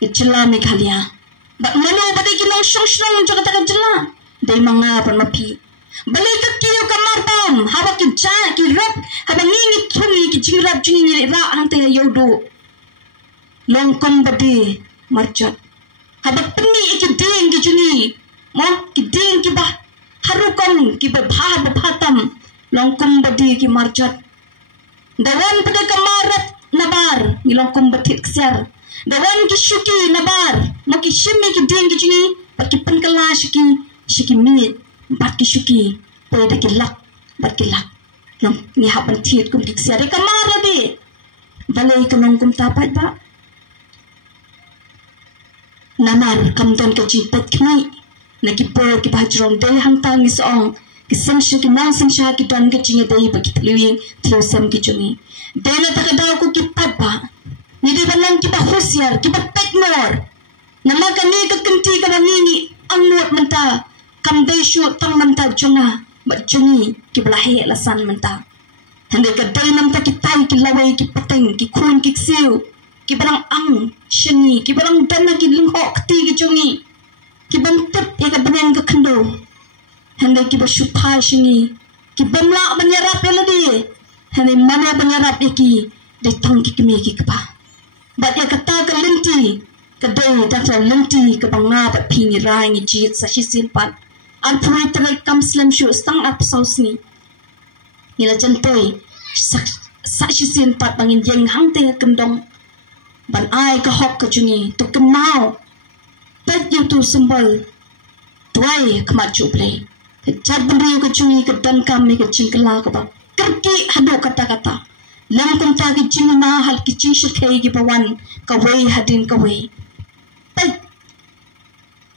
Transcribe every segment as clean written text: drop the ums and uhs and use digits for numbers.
Jela Meghalaya. Bak mano badi kinong song jaga takan jela. Dai manga pan mapi. Balai ka kiyo kamar pam. Haba ki ja ki rap. Haba ngi thungi ki jingrap juni ni ra hante yodo. Longkong badi marjat. Haba pni ki ding ki juni. Mo ki ding ki bah. Harukom ki bah bhatam. Longkong badi ki marjat. Dawan pada kamarat nabar. Ni longkong badi ksar. Dawan ki shuki nabar. Maki shimi ki ding ki juni. Paki penkala shiki minit. Bat ki shuki. Pada ki lak. Bat ki lak. Long ni hapan tiit kum ki ksar. Kamara di. Balai ka longkong tapat ba. Namar kamdon ka jipat kini. Nakipor ki bahajrong day hangtang ni soong. Kisengshu ki nang sengsha ki don ka jinga day ba ki tliwing tliwsam ki jungi. Day na takadaw ko ki padba. Nidi ba lang ki ba husyar, ki ba petmor. Namaga ni ka kinti ka nangini ang nuot manta. Kamday shu tang namta junga. Ba jungi ki balahe lasan manta. Hande ka day namta ki tay ki laway ki pateng ki kun ki ksiw. Ki barang ang shani, ki barang dana ki lingho kti ki jungi. Ki bantep ya ka banyan ka kendo. Hande ki ba shupha shani. Ki bamla banyarap ya ladi. Hande mana banyarap ya ki. Day tang ki kimi ki kapa. Bat ya kata ka linti. Ka day daftar linti ka banga bat pingi rai ngi jit sa shisil pat. An puri terai kam slam shu stang ap sausni. Nila jantoy. Sa shisil pat bangin yang hang te kendong. Ban ai ka hok ka jungi tu kenau pet yu tu sembol tuai kmat juble ke chat bendri ka jungi ka dan kami ka cingkela ka ba kerki hadu kata-kata lam kum ta ki jing ma hal ki jing shkai ki bawan ka wei hadin ka wei pet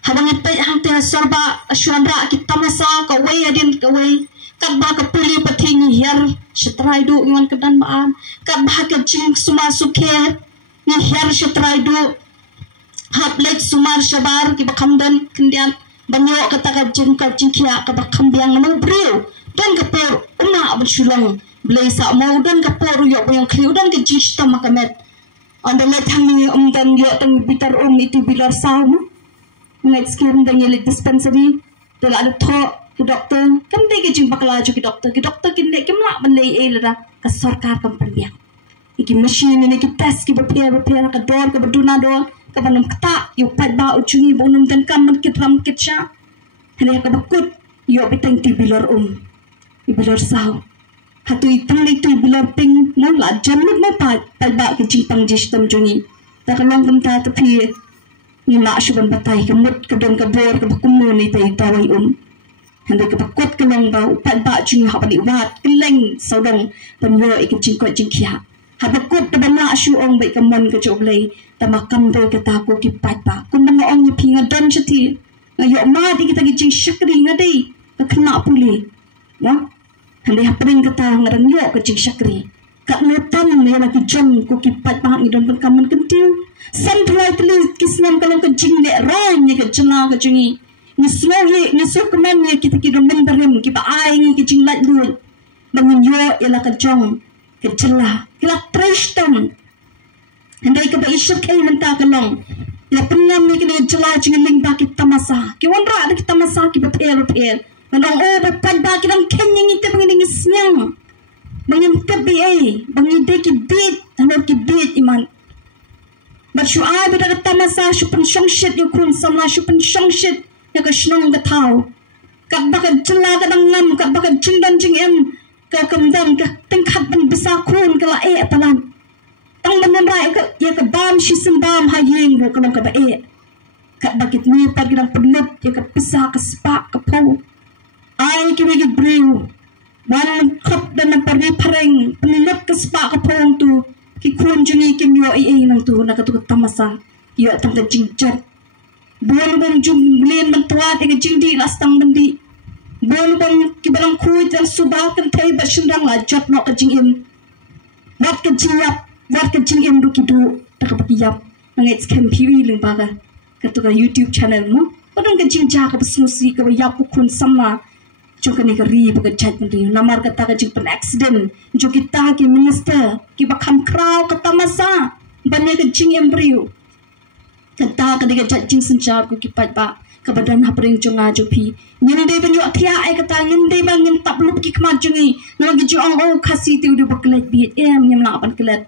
habang pet hang te sarba ashwanda ki tamasa ka wei hadin ka wei kat ba ka puli pathingi yar shtrai du ngon ka dan baan kat ba ka jing suma sukhe ni her shatrai du haplet sumar shabar ki bakamdan kendian banyo kata ka jingkia ka bakam biang no brio dan ka por uma absulong blesa mau dan ka por yo yang kriu dan ka jista makamet anda let hangi dan yo tang bitar itu bilar saum ngai skim dan yelit dispensary dan ada tho ki doktor kam de ki jing bakla ki doktor kinde kimla banlei e lada ka sarkar kam panbiang iki machine ni ki test ki repair ka door ka baduna door ka banum kata yo padba uchungi bonum dan kam kit ram kitcha hane ka bakut yo bitang ti bilar bilar sao hatu itang tu bilar ping mo la jamut mo padba ki jingpang jistam jungi ta kalong kam ta pi ni ma shuban batai ka mut ka don ka bor ka bakumu ni tai tawai hande ka bakut ka long ba padba jungi ha bani wat keleng saudong panyo ik jingko jingkia habakut da bana ashu ong bai kamon ka joblei tamakam do ka ta ko ki patpa kun bana ong ni pinga don chati ngayo ma di kita gi jing shakri ngadei ka khna puli wa hande hapring ka ta ngarang yo ka jing shakri ka notan me la ki jom ko ki patpa ngi don ban kamon kentiu san thlai tli kisnam kalong ka jing de rai ni ka jna ka jingi ni slohi ni sokman ni kita ki don memberim ki ba ai ngi ki jing lat lu bangin yo ila ka jong kecela kila trestom andai ka ba isuk kay menta kalong la pennam ni kini jela jingling ba kita masa ki wonra ada kita masa ki ba pel nanong o ba pad ba ki nang kenying ite bangin isnyang bangin tabi ai bangin de ki bit hanor ki bit iman ba shu ai ba da tamasa shu pen shong shit yu kun samla shu pen shong shit ya ka shnong ga thau ka ba ka jela ka dang ngam ka ba ka jing dan jing em ka kamdam ka tengkat ban besar kun kala talan tang ban rai ka ya ka bam shisim bam haying ro ka ba ka bakit ni pag nang pudlot ya ka pisa ka spa ka po ai ki wigi brew ban khop dan na pari pareng penilot ka spa ka po tu ki kun jungi kim yo ai nang tu na ka tu tamasa yo tang ka jingjat buan ban jum len ban tuat ka jingdi lastang bandi bol bang kibalang kuit dan subah kan tay basundang la jot no ka jingim wat ka jingim du kidu ta ka pakiyap nang it's can piri ling baga ka to ka YouTube channel mo padang ka jingja ka basmusi ka yap kun sama jo ka ni ka ri ba ka chat ndi namar ka ta ka jing pen accident jo kita ki minister ki ba kham kraw ka tamasa banya ka jingim briu kata kadiga jajing sencar ku kipat ba kebadan hapring jonga jopi ngin dei banyu athia ai kata ngin dei bang ngin tap lup ki kmajungi nama gi jong o khasi ti udu baklet bi nyam la pan klet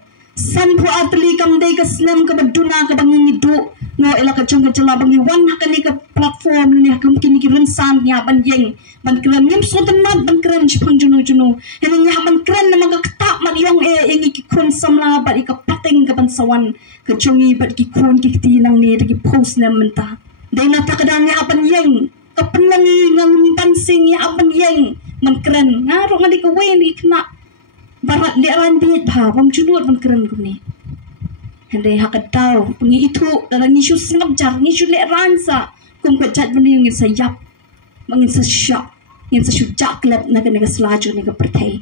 san phu atli kam dei ka slam ka baduna ka bangi du no ela ka jong ka jala bangi wan hakani ka platform ni kam kini ki rensan nya ban yeng ban kren nyam so tanat ban kren chpang junu hen nya ban kren nama ka kta mat yong engi ki kun samla ba ka pateng ka ban sawan ka jongi bat ki kun ki ti nang ni ki post nam menta dei na takadang nya ban yeng ka penangi ngang ban sing nya ban yeng man kren ngaro ngadi ka we ni kna barat le ran di ba bam junut ban kren ku ni hende hakatau pengi itu dalam isu sengap jar isu le ransa kum ka chat bani ngin sayap mangin sa syak ngin sa syujak klep na ka selaju ni ka pertai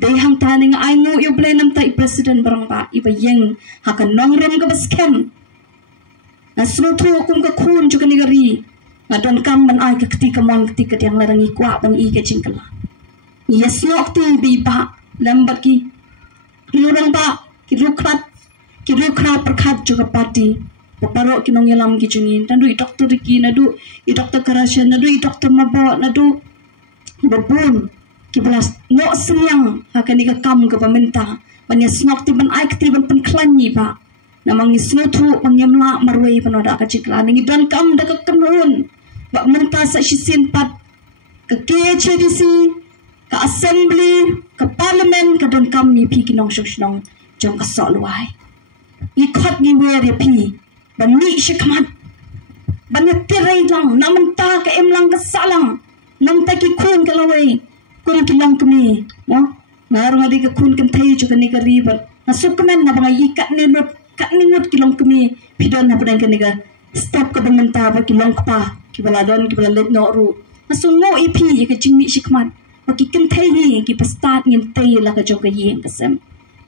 dei hang ta ning ai mu yu ble nam tai president barang ba iba yeng hakan nong rem ka baskem na srutu kum ka kun ju ka ni gari ngadon kam ban ai ka ketika mon ketika yang larangi kwa ban i ka cingkala yes nok ti bi ba lambat ki lurang ba ki rukrat perkhat juga parti paparo ki nong yalam ki jungin nadu i doktor ki nadu i doktor karashan nadu i doktor mabo nadu babun ki belas no senyang hakani ka kam ka pemerintah banya snok ti ban ai kti ban pen klanyi ba namang isnutu pangyamla marway panoda ka cikla ningi ban kam da ka kanun ba menta sa shisin pat ka KHDC ka assembly ka parliament ka don kam mi pi kinong shoshnong jong ka so luai ni khot ni wer pi ban ni shikmat ban tirai lang namanta ka em lang ka salang nam ta ki kun ka lawai kun ki lang kami no ngarang adi ka kun kan thai ju kan ni ka riba nasuk kamen na bang yi kat ni ngot ki lang kami pidon na padan kan ni ka step ka bamanta ba ki lang pa ki bala don ki bala let no ru nasungo ipi ka jingmi shikmat ba ki kan thai ni ki pastat ngin tai la ka jong ka yeng ka sem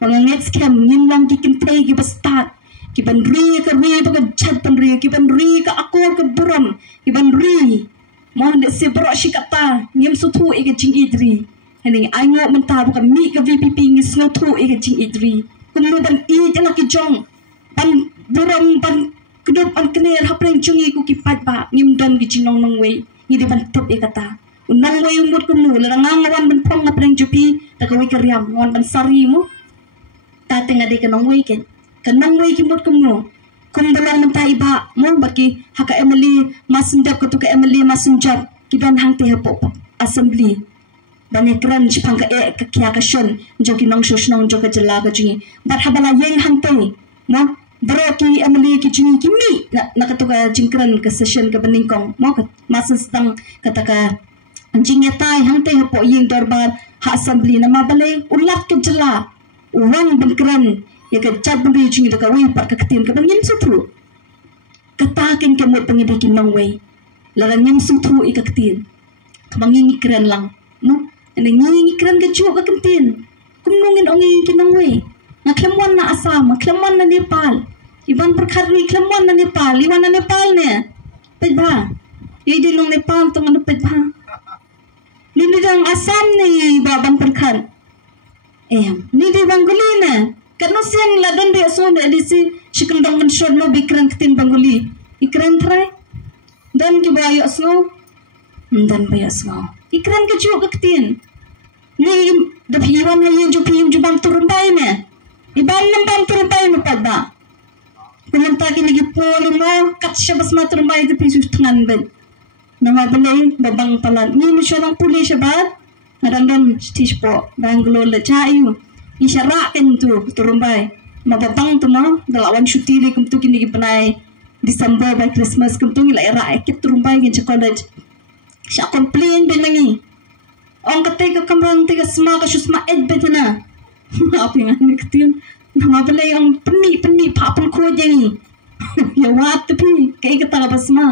bang next cam ngin lang ki kan thai ki pastat ki ban ri ka ri ba ka chat ban ri ki ban ri ka akor ka buram ki ban ri mon de se bro shikata ngim su thu e ka jing idri hani ai ngo menta ba ka mi ka VPP ngi sno thu e ka jing idri kun no ban i jala ki jong ban buram ban kudup an kner hapreng chungi ku ki pat ba ngim dan ki jinong nong we ni de ban tep e kata unang we umut kun nu la ngangawan ban phong hapreng jupi ta ka we karyam wan ban sari mo ta tenga de ka nong we ken kanang we ki mut kum no kum dalang menta iba mo baki haka Emily masendap ko to ka Emily masenjap ki ban hang te hapo assembly bani kran chipang ka e ka kya ka shon jo ki nong shosh nong jo ka jala ka jingi bat habala yeng hang te mo bro ki Emily ki jingi ki mi na ka to ka jingkran ka session ka baningkong mo ka masen stang kata ka jingi tai hang te hapo yeng darbar ha assembly na mabale ulat ka jala uwan ban kran ya ka chat ban ri jingi ka wi pat ka ketin ka bangin su thu kata ken ka mo pangidi ki nong we la ngim su thu I ka ketin ka bangin kran lang no ene ngi kran ka chu ka ketin kum nungin ongi ki nong we na klemon na Assam klemon na Nepal iban perkhat ri klemon na Nepal iwan na Nepal ne pet ba ye di long Nepal tong na pet ba ni di dang Assam ni ba ban perkhat ni di Banguli ne karena siang ladan dia so de disi shikang dong kan shod mo bikran ketin Banguli ikran thrai dan ki bayo asno dan bayo asno ikran ke chu ka ketin ni da piwan ha yin ju pim ju bang turun bai ne iban nam bang turun bai mo padba kumanta ki ni polo mo kat shabas ma turun bai de pisu tngan ben nama balai babang palan ni mo shorang pulis bat nadandon stispo Bangalore le chayu isyarak kan tu turumbai mababang tu mo dalawan syuti li kum tu kini panai December by Christmas kum tu ngila era ekip turumbai ngin college sya komplain benangi ong kate ka kamrang tiga sma ka susma ed betana apa yang ni ketin nama balai ong peni papun ko jengi ya wat tapi kai kata apa sma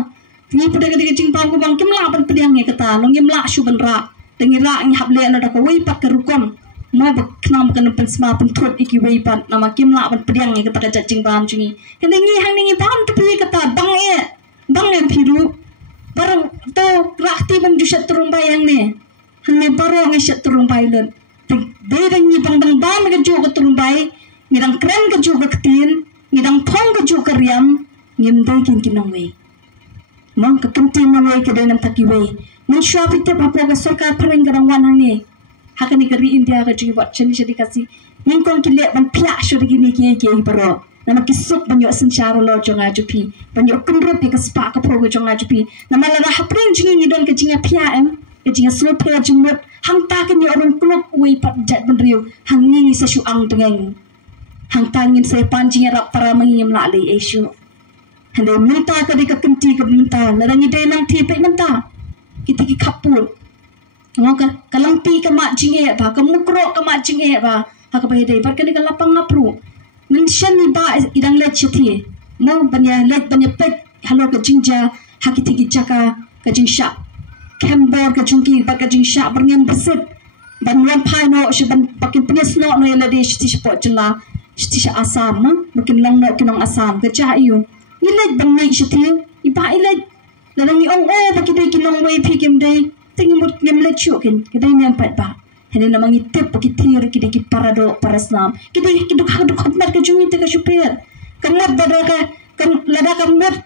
ni pada ketika jingpang ko bang kimla pan pediang ngi kata long kimla syu ban ra dengi ra ngi hable ana da ka wei pak ka rukom mau beknam kan pen sma pen thot iki wei pat nama kimla pan pediang ngi kata ka jing bam jungi kene ngi hang ngi bam tapi kata bang e phiru barang to rakti bam jusat turumbai yang ne hang ne baro ngi shat turumbai lon de ngi bang bam ga jo ka turumbai ngidang kren ka jo ka ketin ngidang phong ka jo ka riam ngem dai kin kinong we mong ka kentin na we ka dai nam taki we mun shwa pite pa po ga sarkar phareng garang wan hange hakani ka ri India ka ji wat chen shadi kasi ning kong ki le ban phya shuri gi ni ki baro nama kisuk banyo sencharo lo jonga jupi banyo kunro pi ka spa ka pro ga jonga jupi nama la hapring jingi ni don ka jinga phya em ka jinga so phya jumut hang ta ka ni orang klok we pat jat ban riu hang ni sa shu ang tengeng hang tangin se pan jinga rap para mangim la le eshu hande minta ka di ka kenti ka minta la rangi de nang thi pe minta kita ki kapul ngoka kalampi ka ma jinge ba ka mukro ka ma jinge ba ha ka bai de par ka ni ka lapang ngapru min shan ni ba idang let chithi mo banya let banya pet halo ka jingja hakiti ki chaka ka jingsha kembor ka jungki ba ka jingsha berngem besit ban wan pai no shi ban pakin pnes no no yela de shi shi po chla shi shi asam mungkin long no kinong asam ka cha yu ni let ban ni shi thi i ba i let la ni ong o ba ki de kinong wei phi kim de tingi mut ngem let chu kin ka dai nem pat ba hene namang itip pakitir kidi ki parado paraslam kidi duk khatmat ka jungi te ka super kamot bada ka kam lada kamot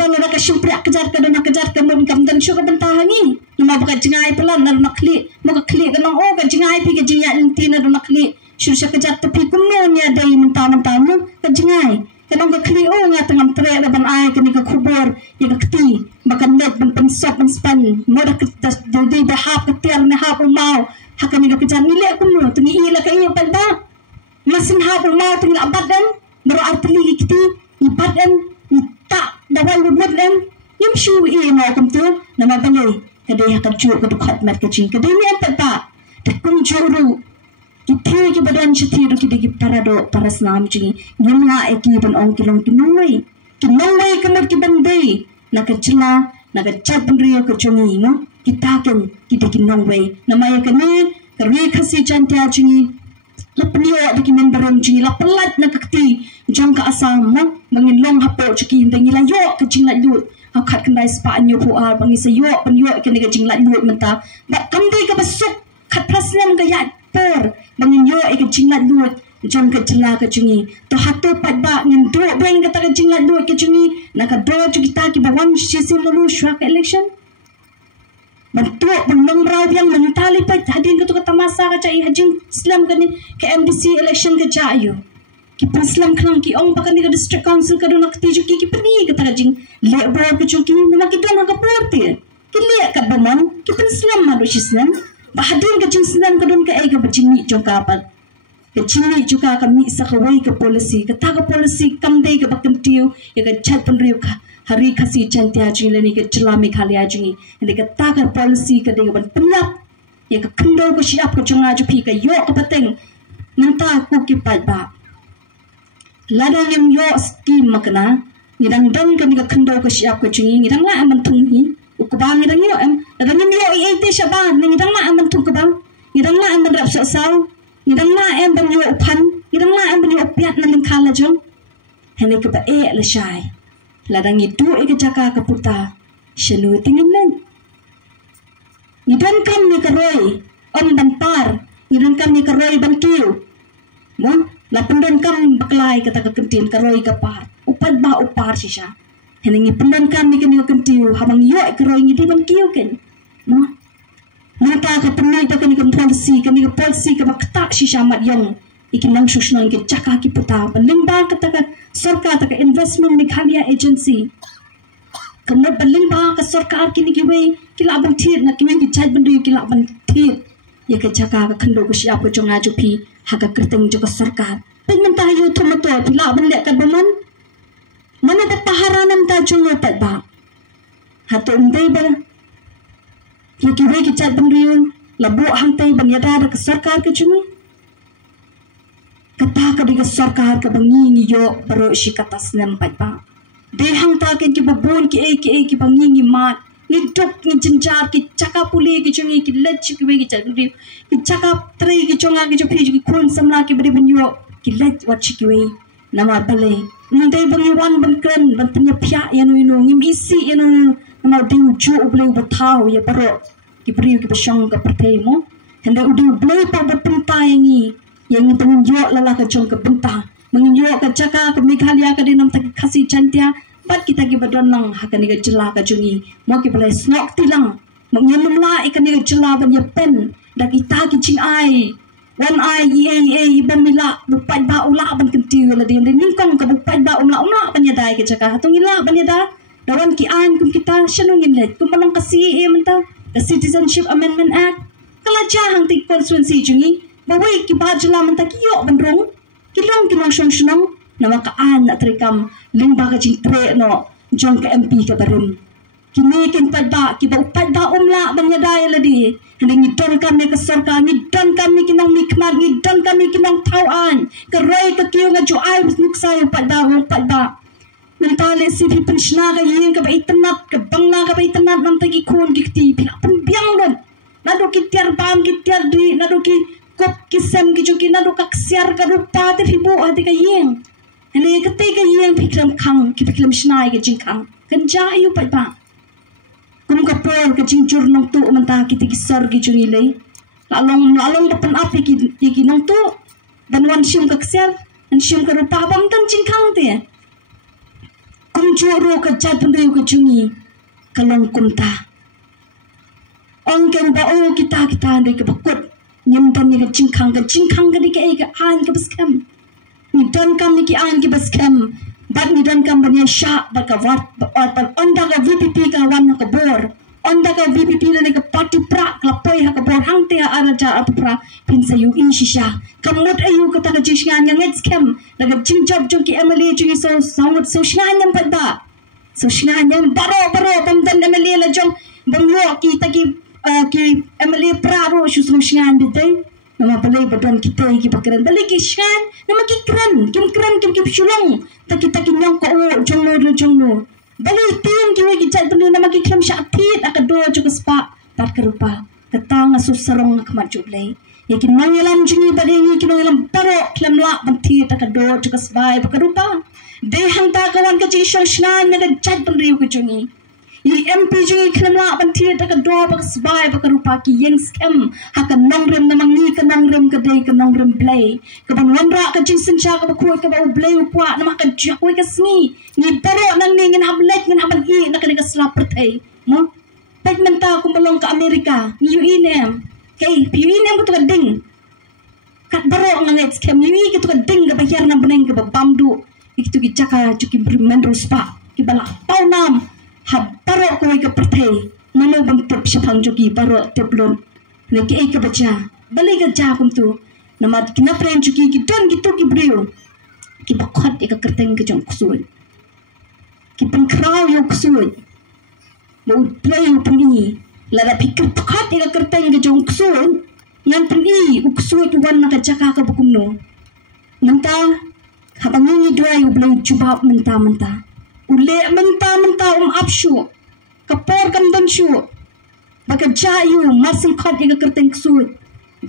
bada ka shimpri kejar ka dona kejar ka mun kam dan shu ka bentahangi nama baka jingai pelan na nakli mo ka kli ka nang o ka jingai pi ka jinya inti na dona kli shursa kejar tepi kumno nya dai mentah mu ka jingai kanang ka kli o nga tangam tre da ban ai ka ni ka khubor ya ka kti baka net ban pensop ban span mo da ka dai da hap ka tial na hap mau hakani ka kejar nilai kumno tungi ila ka iyo palda masin hap mau tungi abadan baro artli kiti ibadan ita dawai wudlen yum shu e ma kum tu nama balai kadai hakam chu ka dukhat mat ka jing kadai ni palda takun juru kiti ki badan chiti ru kidi ki parado parasnam ji nyamla eki ban ong kilong kinoi kamar ki bandai nakachla nakachat bandriyo ka chungi no kita kan kita kinong way namaya kani kari kasi chantia jingi lapniyo bagi memberam jingi lapelat nakakti jang ka asam mo mangin long hapo chiki hindangi layo ka jing lut akat kendai spa anyo pu ar bangi sayo panyo kani ka jing lut menta bak kamdai ka basuk kat praslam ka ya por bangin yo ka jing lut jang ka jela ka jungi to hato pat ba ngin do beng ka ta jing lut ka jungi naka do kita ki bawan sisim lalu shwak election bentuk belum raw yang mentali pat hadin ka to ka tamasa ka chai hajing islam ka ni ka MDC election ka cha ayo ki paslam khang ki ong pakani ka district council ka do nakti ju ki pani ka ta jing le bor ka chu ki na ki don ka porti ki le ka baman ki paslam ma do shislam ba hadin ka jing islam ka don ka ai ka bajing ni jong ka pat ka chini juga ka mi sa ka wai ka policy ka ta ka policy kam dei ka bakam tiu ya ka chat pan riu ka hari kasi chantia jing le ni ka chlami khalia jing ni ka ta ka policy ka dei ka ban penyap ya ka kendo ko siap ko chunga ju pi ka yo ka pateng nanta ku ki pat ba ladang yang yo scheme makna ngidang dang ka ni ka kendo ko siap ko jing ngidang la aman tung hi ukubang ngidang yo em ladang yo ai te shaban ngidang la aman tung ka bang ngidang la aman rap sa saw ngidang la em ban yo pan ngidang la em ban yo piat na ning khala jong hene ka ba e la shai ladang itu e ka jaka ka puta shenu tingin len ngidang kam ni ka roy om ban par ngidang kam ni ka roy ban kiu mo la pendan kam baklai kata ka kentin ka roy ka par upat ba upar sisa hene ngi pendan kam ni ka kentiu habang yo ka roy ngidi ban kiu ken mo nata ka penai ta kan policy ka bakta sisa mat yang ikin nang susnan ke chaka ki puta balimba kata ka sarkar ta ka investment Meghalaya agency kamna balimba ka sarkar kini ki we kila ban thir na ki we ki chai bandu kila ban thir ya ka chaka ka khando ko siap ko chonga ju phi haga kerteng jo ka sarkar pen menta yu thomato pila ban le ka baman mana da paharanam ta jonga pat ba hato undai ba ya ki we ki chat bandu labu hantai ban yada da ka sarkar ka chumi kata ka diga sarkar ka bangi ni yo baro shi kata snem pat ba de hang ta ken ki babun ki bangi ni mat ni dok ni jinjar ki chaka puli ki chungi ki let chi ki we ki chat bandu ki chaka tre ki chonga ki jo phi ki khun samla ki bari ban yo ki let wat chi ki we nama bale ndai bangi wan ban kren ban tnya phya yanu ngim isi yanu nama ding ju uble ubathau ya baro ki priu ki basong ka pertemo hende udu blay pa bapenta yang penunjuk lala ka chong ka benta menunjuk ka chaka ka Meghalaya ka dinam tak khasi chantia Bat kita gibadon lang hakan niga jela ka jungi. Mo ki balai snok tilang. Mengenum la ikan niga jela ban ya pen. Dak ita ki cing ai. Wan ai ye ban mila bupai ba ula ban kenti la di ningkong ka bupai ba umla ban ya dai ke jaka. Hatung ila ban ya da. Dawan ki an kum kita syanungin let. Kum palong kasi menta. The Citizenship Amendment Act. Kalaja hang ti konstituensi jungi. Bawai ki ba jela menta ki yo ban rong. Kilong kinong syong nama kaan nak terikam limba ka jing tre no jong ka MP ka barim kini kin pada ki ba upat da umla banyadai ladi hani ngidon kami ka sarkar ngidon kami kinong mikmat ngidon kami kinong tauan ka roi ka kiyo nga jo ai nuksay upat da mentale si pi penshna ka yin ka ba itanat ka bangna ka ba itanat nam tagi kun dikti pila pun biang don nado ki tiar bam ki tiar di nado ki kop ki sem ki jo ki nado ka ksiar ka rupa te fibu hati ka yin Hanya ketika yang piklam kang, piklam senai ke jingkang, kenja ayu pada. Kum kapor ke jingjur nong tu mentah kita kisar ke jungilai. Lalong depan api ki nong tu dan wan sium ke ksel, dan sium ke rupa bam tan jingkang te. Kum juru ke jatun riu ke jungi, kalong kumta. Ong ke bau kita dari ke bakut, nyempan ke jingkang ke di ke an ke beskam. Nidan kam niki an ki baskem bat nidan kam banya sha bat ka wat bat onda ka VPP ka wan ka bor onda ka VPP ne ka party pra ka poi ha ka bor hang te araja apra pinsa yu in shisha kamut ayu ka ta ka jishan yang skem daga jingjab jong ki MLA jungi so sawat so shan yang pada so shan yang baro bam dan MLA la jong bamlo ki ta ki MLA pra ro shu so shan de nama balai badan kita ki pakiran balai ki shan nama ki kran kim sulong ta kita ki nyong ko jongno balai tin ki wi jat benu nama ki kram syaktit akado juga spa tar kerupa ketang asu sarong kmat jublai yakin mangilam jungi balai ni ki mangilam paro klam la banti akado juga spa kerupa dehang ta kawan ke ji shosna naga jat benu ki jungi Yi MP jungi klamla banti ta ka do ba sbai ba rupa ki yang scam haka nongrem na mangi ka nongrem ka dei ka nongrem play ka ban wanra ka jing sincha ka ba kuai ka ba play upwa na maka jakoi ka sni ni baro nang ni ngin hablet ngin haban i na ka ka slap pertai mo pag menta ko balong ka Amerika ni UNM kay UNM ko to ka ding kat baro nang scam ni ki to ka ding ka bayar na baneng ka ba bamdu ikitu ki jaka juki menro spa ki bala paunam Habaro ko ka pertai mano bang tep syapang jogi baro teplon lagi ka baca balai ka ja kum tu nama kina pren jogi ki don gitu ki brio ki bakhat ka kerteng ke jong kusui ki pengkrau yo kusui mau play puni lara pikir bakhat ka kerteng ke jong kusui ngan puni kusui tu wan ka jaka ka bukumno mentang habangi dua yo blai jubab mentah ule mentah apshu kapor kam dan shu baka jayu marsin khat ga kerteng ksut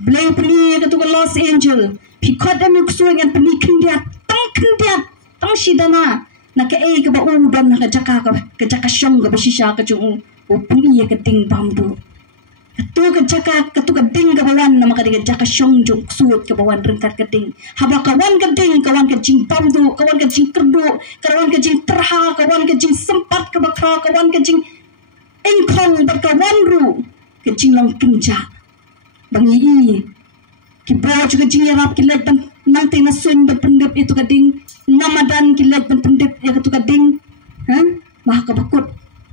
blay pli ga to Los Angeles pi khat am ksut ngan pni khindia tang shidana na ka e ga ba u dan na jaka shong ga bashisha ka chu u pni ga ding bamdu ka to ka ding ga bawan na maka ga jaka shong jong ksut ka bawan rengkat ka ding haba kawan ka ding kawan ka jing bamdu kawan ka jing kerdu kawan ka jing terha kawan ka jing sempat ka bakra kawan ka jing engkong berkawan ru ka jing long kinja bangi i ki bo juga jing yarap ki let nang te na sun berpendep itu ka ding namadan ki let berpendep ya ka to ka ding mah ka bakut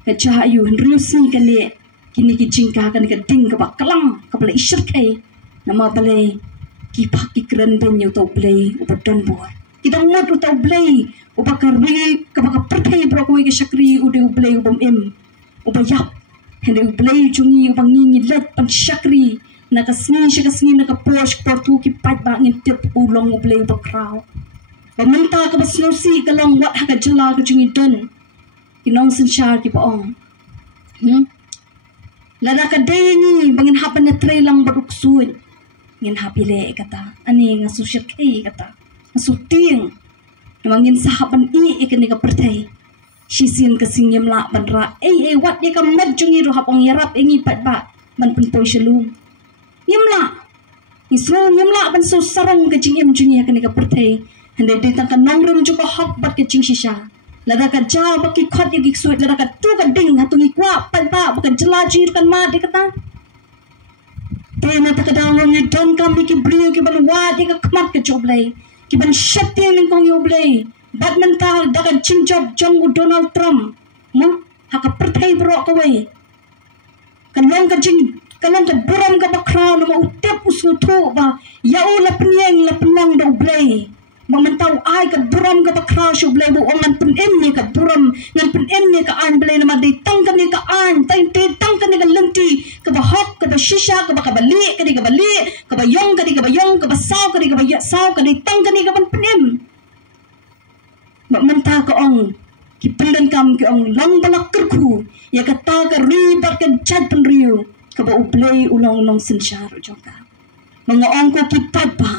ka chahayu henriusi ka le kini ki jingka kan ka ding ka bakalang ka bala isir kai nama balai ki pak ki kren ben yo to play ubadon bor kita ngot to play ubakar bi ka baka pertai bro ko ki shakri ude play ubam em ubayap hende play jungi ubang ngi let pan shakri na ka sni na ka posh portu ki pat ba ngin tip ulong play ubakraw pamenta ka basnosi ka long wat ha ka jala ka jungi don kinong sinchar ki paong Lada ka dengi bangin hapan na tray lang baruksuin ngin hapile kata ani nga social kay kata asuting namangin sa hapan i ikani ka pertai sisin kasingem la banra wat ya ka medjungi ro hapang yarap ingi pat ba man pun poy shalum yemla isro yemla ban so sarang ka jingem jungi ikani ka pertai hande ditang ka nongrum juga hap bat ka jing shisha Lada ka jauh baki khot ya giksuit lada ka tu ka ding hatungi kwa palpa bukan jelajir kan ma dia kata. Tena tak ada orang yang don kami ki beliau ki ban wadi ka kmat ke joblay ki ban syati ning kong yoblay bat mental dakan cingjob jong Donald Trump mo haka pertai bro ka wai kalong ka jing kalong ka buram ka bakra no utep usutu ba yau la penyeng la penang do blay mentau ai ka buram ka bakra shu blay bu ngan pen em ni ka buram ngan pen em ni ka an blay nama dei tang ka ni ka an tang te tang ka ni ka lenti ka ba hok ka ba shisha ka ba bali ka ni ka bali ka ba yong ka ni ka ba yong ka ba saw ka ni ka ba saw ka ni tang ka ni ka ban pen em mentau ka ong ki pendan kam ki ong long balak kerku ya kata ka ribat ka chat pen riu ka ba uplay ulong long sin syar joka mga ong ko ki papa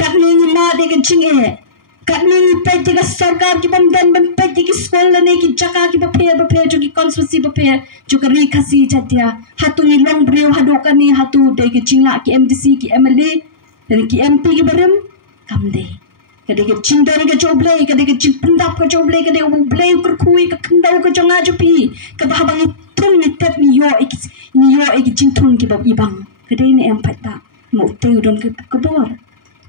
kat ni ma de kan ching e kat ni pe ti ka sarkar ki ban ban pe ti ki school ne ki jaka ki ba pe jo ki constituency ba pe jo ka ri khasi chatia hatu ni long brio hadu kan ni hatu de ki chingla ki MDC ki MLA dan ki MP ki barim kam de kade ke cindar ke joblay kade ke cipendap ke joblay kade ublay kerkui ke kendau ke jonga jopi ke bahabang itun ni tep ni yo ek cintun ki bab ibang kade ni empat ta mo teu don ke bor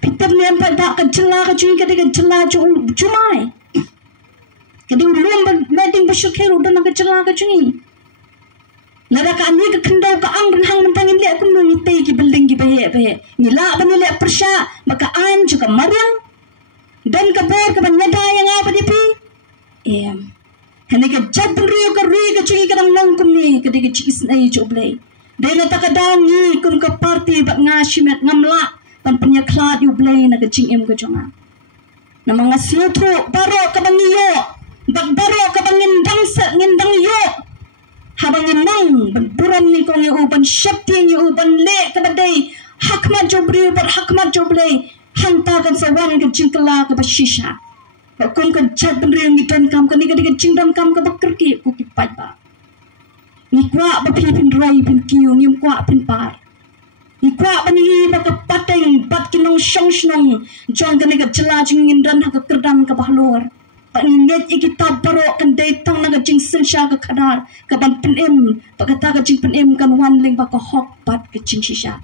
pitab ni empat ta ke jela ke cui kade ke jela cumai kade ulum meding besyukir udan ke jela ke cui lada ka ani ke kendau ka ang hang mentangin le aku ni tei ki building ki bahe ni la ban le persya maka an juga mariang dan kabur ke banyada yang apa dia pi hene ke jabul rio ke cungi kadang nongkum ni ke dia cikis nai joblay dena tak kadang ni kum ke parti bat ngasimet ngamla pan penyaklat joblay na ke cingem ke jonga na mga siotro baro ka bangiyo bak baro ka bangin ngindang yo habangin nang buram ni kong yu ban syapti yu ban le ke badai hakmat joblay bat hakmat joblay hantakan sawan ke cingkela ke bashisha kum ke chat benriang gitan kam ke ni ke cingdam kam ke bekerki ku ki ba ni kwa ba pin rai pin kiu ni kwa pin par ni kwa ba ni ba ke pateng bat kinong shong snong jong ke ni ke jela jingin dan ha ke kerdan ke bahlor pa ni net ikita baro kan dei tang na ke jing sensha ke kadar ke ban pin em ba kata ke jing pin em kan wan ling ba ke hok bat ke jing shisha